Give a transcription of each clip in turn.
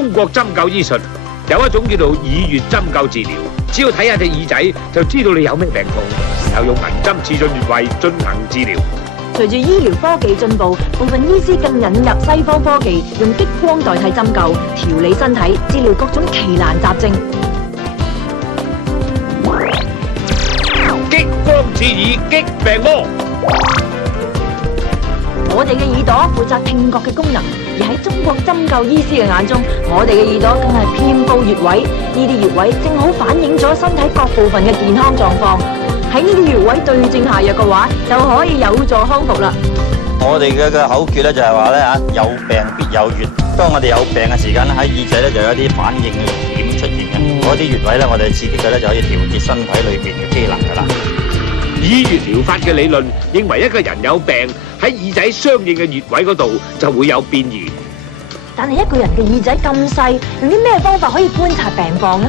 中國針灸醫術有一種叫做耳穴針灸治療，只要睇下隻耳仔就知道你有咩病痛，然後用銀針刺進穴位進行治療。隨住醫療科技進步，部分醫師更引入西方科技，用激光代替針灸，調理身體，治療各種奇難雜症。激光治耳擊病魔。我哋嘅耳朵負責聽覺嘅功能，而喺中國針灸醫師嘅眼中，我哋嘅耳朵更係遍佈穴位，呢啲穴位正好反映咗身體各部分嘅健康狀況。喺呢啲穴位對症下藥嘅話，就可以有助康復啦。我哋嘅口訣咧就係話咧嚇，有病必有穴。當我哋有病嘅時間咧，喺耳仔咧就有一啲反應嘅點出現嘅，嗰啲穴位咧我哋刺激佢咧就可以調節身體裏邊嘅機能噶啦。耳穴療法嘅理論認為，一個人有病喺耳仔相應嘅穴位嗰度就會有變異。但係一個人嘅耳仔咁細，用啲咩方法可以觀察病況呢？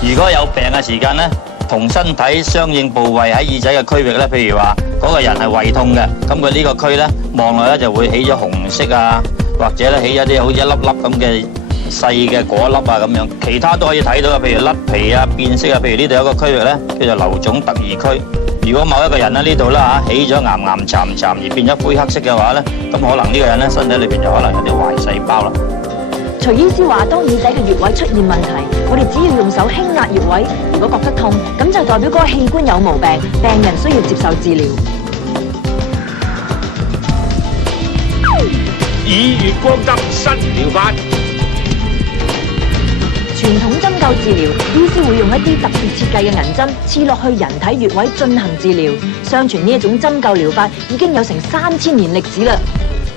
如果有病嘅時間咧，同身體相應部位喺耳仔嘅區域咧，譬如話嗰個人係胃痛嘅，咁佢呢個區咧望落咧就會起咗紅色啊，或者咧起咗啲好似一粒粒咁嘅細嘅果粒啊咁樣，其他都可以睇到啊，譬如甩皮啊、變色啊，譬如呢度有一個區域咧叫做瘤腫特異區。如果某一個人喺呢度啦嚇起咗岩岩巉巉而變咗灰黑色嘅話咧，咁可能呢個人咧身體裏邊就可能有啲壞細胞啦。徐醫師話，當耳仔嘅穴位出現問題，我哋只要用手輕壓穴位，如果覺得痛，咁就代表嗰個器官有毛病，病人需要接受治療。耳穴光針新療法。傳統針灸治療，醫師會用一啲特別設計嘅銀針刺落去人體穴位進行治療。相傳呢一種針灸療法已經有成3000年歷史啦。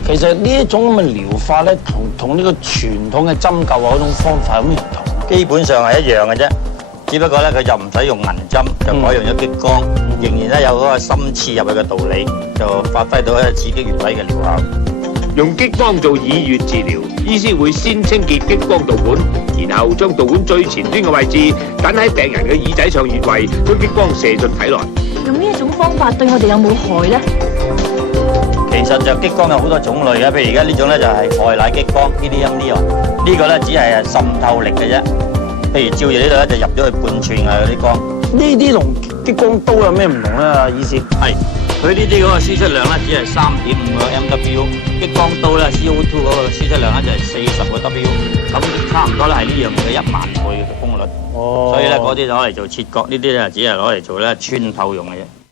其實呢一種咁嘅療法咧，同呢個傳統嘅針灸嗰種方法有咩唔同？基本上係一樣嘅啫，只不過咧佢就唔使用銀針，就改用咗激光，仍然咧有嗰個深刺入去嘅道理，就發揮到一個刺激穴位嘅療效。用激光做耳穴治療，醫師會先清潔激光導管，然後將導管最前端嘅位置等喺病人嘅耳仔上穴位，將激光射進體內。用呢一種方法對我哋有冇害呢？其實就激光有好多種類嘅，譬如而家呢種咧就係外來激光 Helium Neon，呢個咧只係滲透力嘅啫。譬如照住呢度咧就入咗去半寸啊嗰啲光。呢啲同激光刀有咩唔同咧？醫師係佢呢啲嗰個輸出量咧只係3.5個 MW， 激光刀咧 CO2 嗰個輸出量咧就係40個 W， 咁差唔多咧係呢樣嘢嘅10000倍嘅功率。所以咧嗰啲就攞嚟做切割，呢啲咧只係攞嚟做咧穿透用嘅啫。